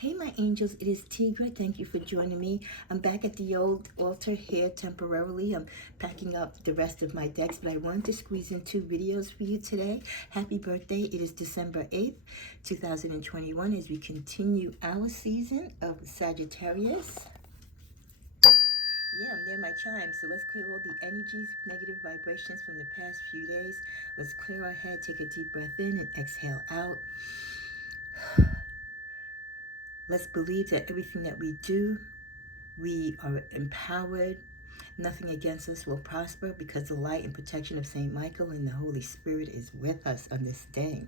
Hey my angels, it is Tigra. Thank you for joining me. I'm back at the old altar here temporarily. I'm packing up the rest of my decks, but I wanted to squeeze in 2 videos for you today. Happy birthday. It is December 8th, 2021 as we continue our season of Sagittarius. Yeah, I'm near my chime, so let's clear all the energies, negative vibrations from the past few days. Let's clear our head, take a deep breath in and exhale out. Let's believe that everything that we do, we are empowered. Nothing against us will prosper because the light and protection of St. Michael and the Holy Spirit is with us on this day.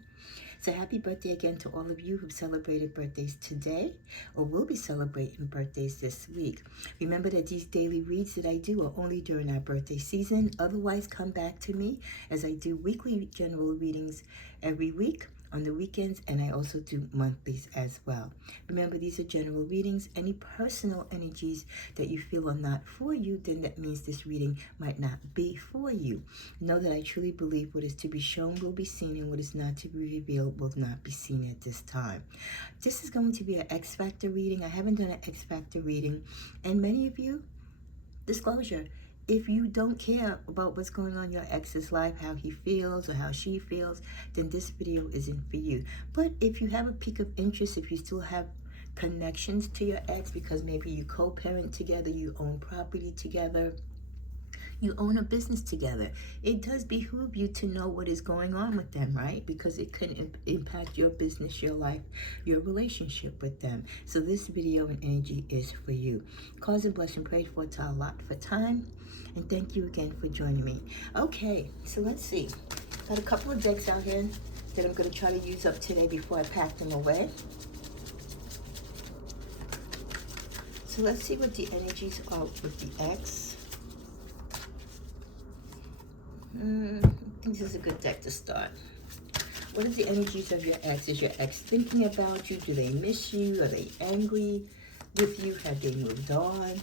So happy birthday again to all of you who've celebrated birthdays today or will be celebrating birthdays this week. Remember that these daily reads that I do are only during our birthday season. Otherwise, come back to me as I do weekly general readings every week on the weekends, and I also do monthlies as well. Remember, these are general readings. Any personal energies that you feel are not for you, then that means this reading might not be for you. Know that I truly believe what is to be shown will be seen, and what is not to be revealed will not be seen at this time. This is going to be an X Factor reading. I haven't done an X Factor reading, and many of you, disclosure, if you don't care about what's going on in your ex's life, how he feels or how she feels, then this video isn't for you. But if you have a peak of interest, if you still have connections to your ex because maybe you co-parent together, you own property together, you own a business together, it does behoove you to know what is going on with them, right? Because it can impact your business, your life, your relationship with them. So this video and energy is for you. Cause and bless and pray for to a lot for time. And thank you again for joining me. Okay, so let's see. Got a couple of decks out here that I'm going to try to use up today before I pack them away. So let's see what the energies are with the X. I think this is a good deck to start. What are the energies of your ex? Is your ex thinking about you? Do they miss you? Are they angry with you? Have they moved on?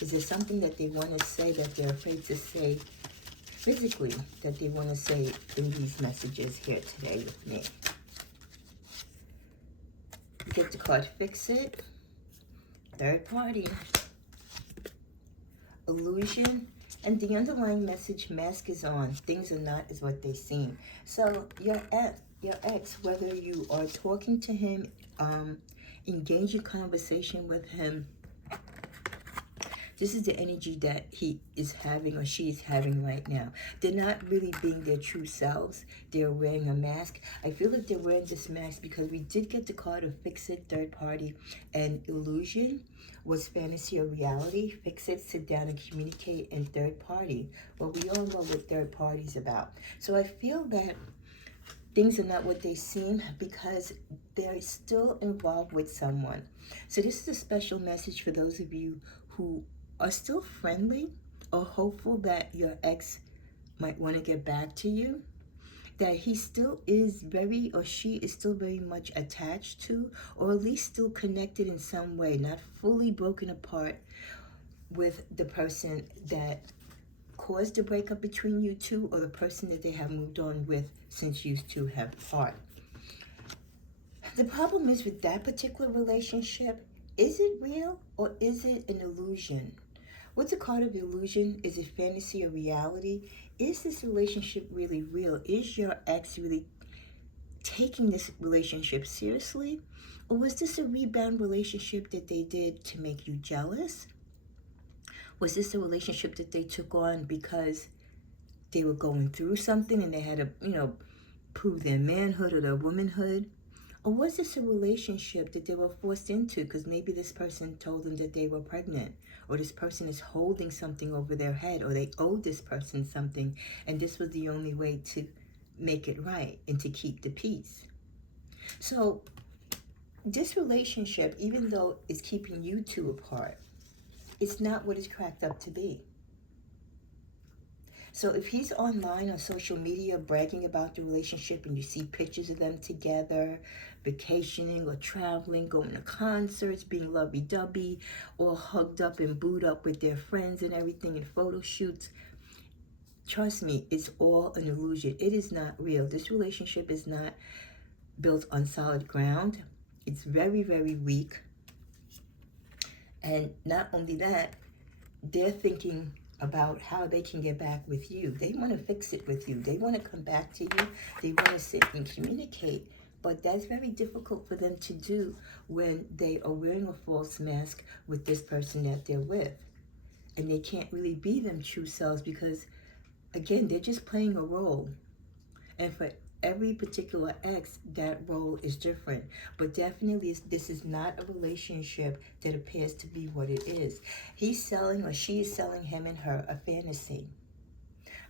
Is there something that they want to say that they're afraid to say physically that they want to say in these messages here today with me? You get the card Fix It, Third Party, Illusion, and the underlying message, mask is on. Things are not as what they seem. So your ex, whether you are talking to him, engage in conversation with him, this is the energy that he is having or she is having right now. They're not really being their true selves. They're wearing a mask. I feel that they're wearing this mask because we did get the card of Fix It, Third Party, and Illusion was fantasy or reality. Fix It, sit down and communicate, and Third Party. Well, we all know what third party's about. So I feel that things are not what they seem because they're still involved with someone. So this is a special message for those of you who are still friendly or hopeful that your ex might want to get back to you, that he still is very, or she is still very much attached to, or at least still connected in some way, not fully broken apart with the person that caused the breakup between you two, or the person that they have moved on with since you two have part. The problem is with that particular relationship, is it real or is it an illusion? What's a card of illusion? Is it fantasy or reality? Is this relationship really real? Is your ex really taking this relationship seriously? Or was this a rebound relationship that they did to make you jealous? Was this a relationship that they took on because they were going through something and they had to, prove their manhood or their womanhood? Or was this a relationship that they were forced into because maybe this person told them that they were pregnant, or this person is holding something over their head, or they owed this person something and this was the only way to make it right and to keep the peace? So this relationship, even though it's keeping you two apart, it's not what it's cracked up to be. So if he's online on social media bragging about the relationship and you see pictures of them together, vacationing or traveling, going to concerts, being lovey-dovey, all hugged up and booed up with their friends and everything and photo shoots, trust me, it's all an illusion. It is not real. This relationship is not built on solid ground. It's very, very weak. And not only that, they're thinking about how they can get back with you. They want to fix it with you. They want to come back to you. They want to sit and communicate. But that's very difficult for them to do when they are wearing a false mask with this person that they're with. And they can't really be them true selves because, again, they're just playing a role. And for every particular ex, that role is different. But definitely, this is not a relationship that appears to be what it is. He's selling, or she is selling him and her a fantasy.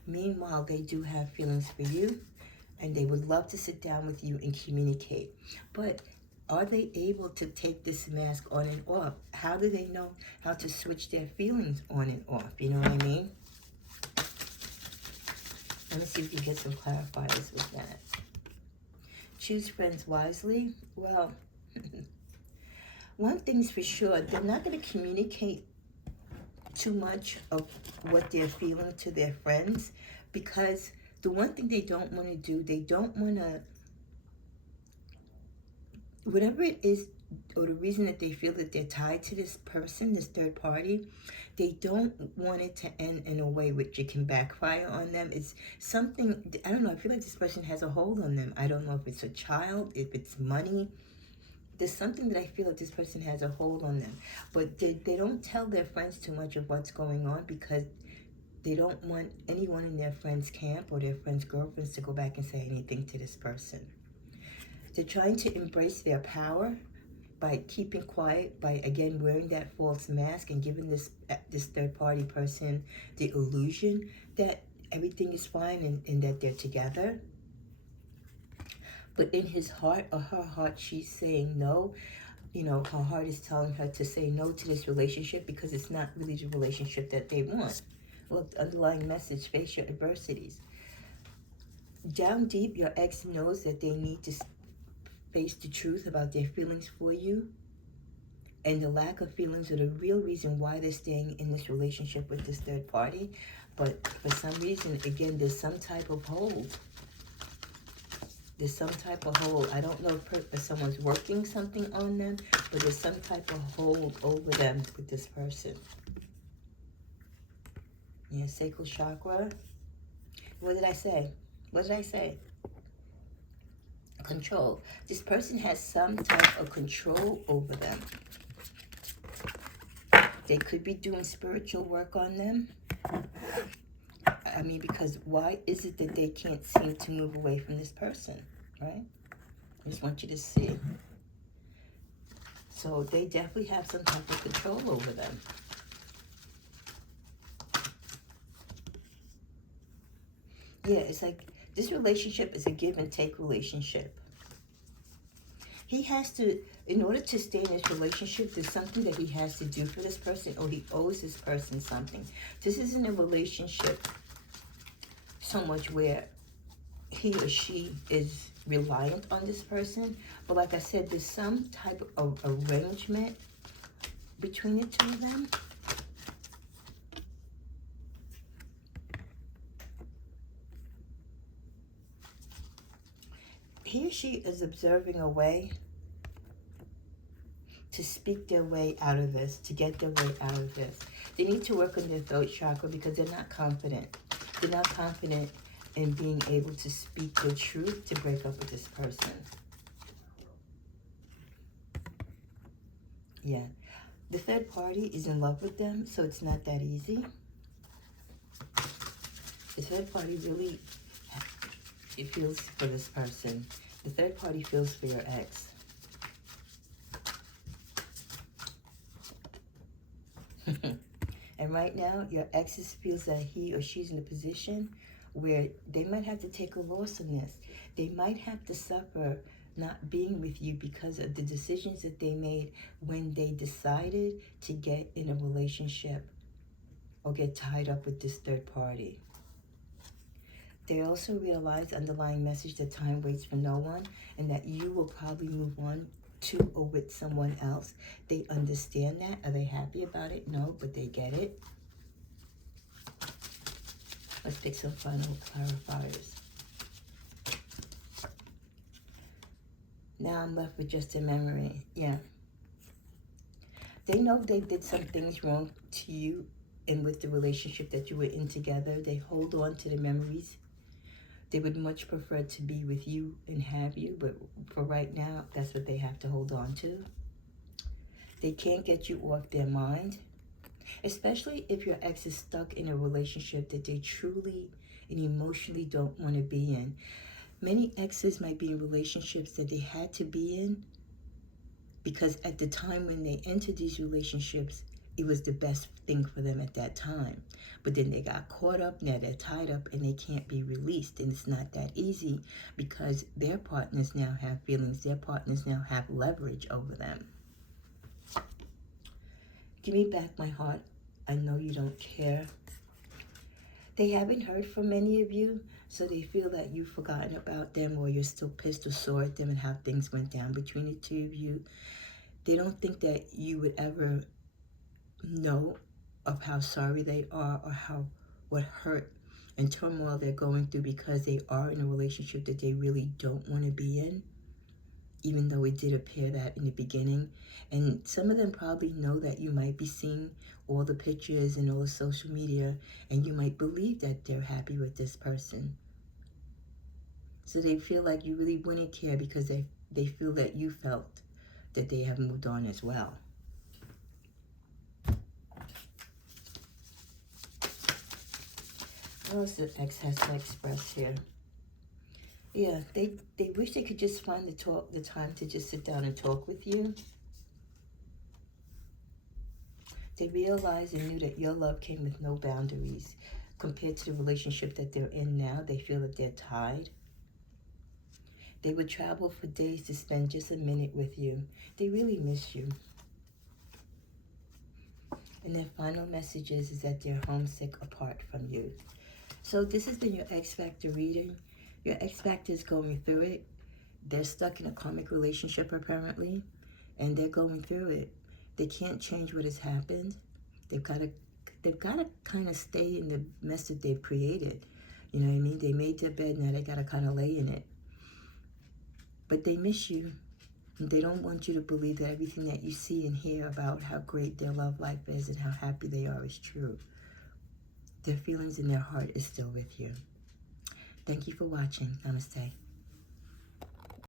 Meanwhile, they do have feelings for you, and they would love to sit down with you and communicate. But are they able to take this mask on and off? How do they know how to switch their feelings on and off? You know what I mean? Let me see if you get some clarifiers with that. Choose friends wisely. Well, one thing's for sure, they're not going to communicate too much of what they're feeling to their friends, because the one thing they don't want to do, they don't want to, whatever it is, or the reason that they feel that they're tied to this person, this third party, they don't want it to end in a way which it can backfire on them. It's something, I don't know, I feel like this person has a hold on them. I don't know if it's a child, if it's money. There's something that I feel like this person has a hold on them. But they don't tell their friends too much of what's going on, because they don't want anyone in their friends' camp or their friends' girlfriends to go back and say anything to this person. They're trying to embrace their power by keeping quiet, by, again, wearing that false mask and giving this third-party person the illusion that everything is fine and that they're together. But in his heart or her heart, she's saying no. You know, her heart is telling her to say no to this relationship because it's not really the relationship that they want. Look, the underlying message, face your adversities. Down deep, your ex knows that they need to face the truth about their feelings for you, and the lack of feelings are the real reason why they're staying in this relationship with this third party. But for some reason, again, there's some type of hold. There's some type of hold. I don't know if someone's working something on them, but there's some type of hold over them with this person. Yeah, sacral chakra. What did I say? What did I say? Control. This person has some type of control over them. They could be doing spiritual work on them. I mean, because why is it that they can't seem to move away from this person, right? I just want you to see. So they definitely have some type of control over them. Yeah, it's like this relationship is a give and take relationship. He has to, in order to stay in this relationship, there's something that he has to do for this person, or he owes this person something. This isn't a relationship so much where he or she is reliant on this person, but like I said, there's some type of arrangement between the two of them. He or she is observing a way to speak their way out of this, to get their way out of this. They need to work on their throat chakra because they're not confident. They're not confident in being able to speak the truth to break up with this person. Yeah. The third party is in love with them, so it's not that easy. The third party really, it feels for this person. The third party feels for your ex. And right now, your ex feels that he or she's in a position where they might have to take a loss in this. They might have to suffer not being with you because of the decisions that they made when they decided to get in a relationship or get tied up with this third party. They also realize the underlying message that time waits for no one, and that you will probably move on to or with someone else. They understand that. Are they happy about it? No, but they get it. Let's pick some final clarifiers. Now I'm left with just a memory. Yeah. They know they did some things wrong to you and with the relationship that you were in together. They hold on to the memories. They would much prefer to be with you and have you, but for right now, that's what they have to hold on to. They can't get you off their mind, especially if your ex is stuck in a relationship that they truly and emotionally don't want to be in. Many exes might be in relationships that they had to be in because at the time when they entered these relationships, it was the best thing for them at that time. But then they got caught up, now they're tied up and they can't be released. And it's not that easy because their partners now have feelings. Their partners now have leverage over them. Give me back my heart. I know you don't care. They haven't heard from many of you, so they feel that you've forgotten about them or you're still pissed or sore at them and how things went down between the two of you. They don't think that you would ever know of how sorry they are or what hurt and turmoil they're going through because they are in a relationship that they really don't want to be in, even though it did appear that in the beginning. And some of them probably know that you might be seeing all the pictures and all the social media and you might believe that they're happy with this person. So they feel like you really wouldn't care because they feel that you felt that they have moved on as well. What else the ex has to express here? Yeah, they wish they could just find the time to just sit down and talk with you. They realized and knew that your love came with no boundaries. Compared to the relationship that they're in now, they feel that they're tied. They would travel for days to spend just a minute with you. They really miss you. And their final message is that they're homesick apart from you. So this has been your X Factor reading. Your X Factor is going through it. They're stuck in a karmic relationship apparently, and they're going through it. They can't change what has happened. They've got to kind of stay in the mess that they've created. You know what I mean? They made their bed, now they got to kind of lay in it. But they miss you. They don't want you to believe that everything that you see and hear about how great their love life is and how happy they are is true. Their feelings in their heart is still with you. Thank you for watching. Namaste.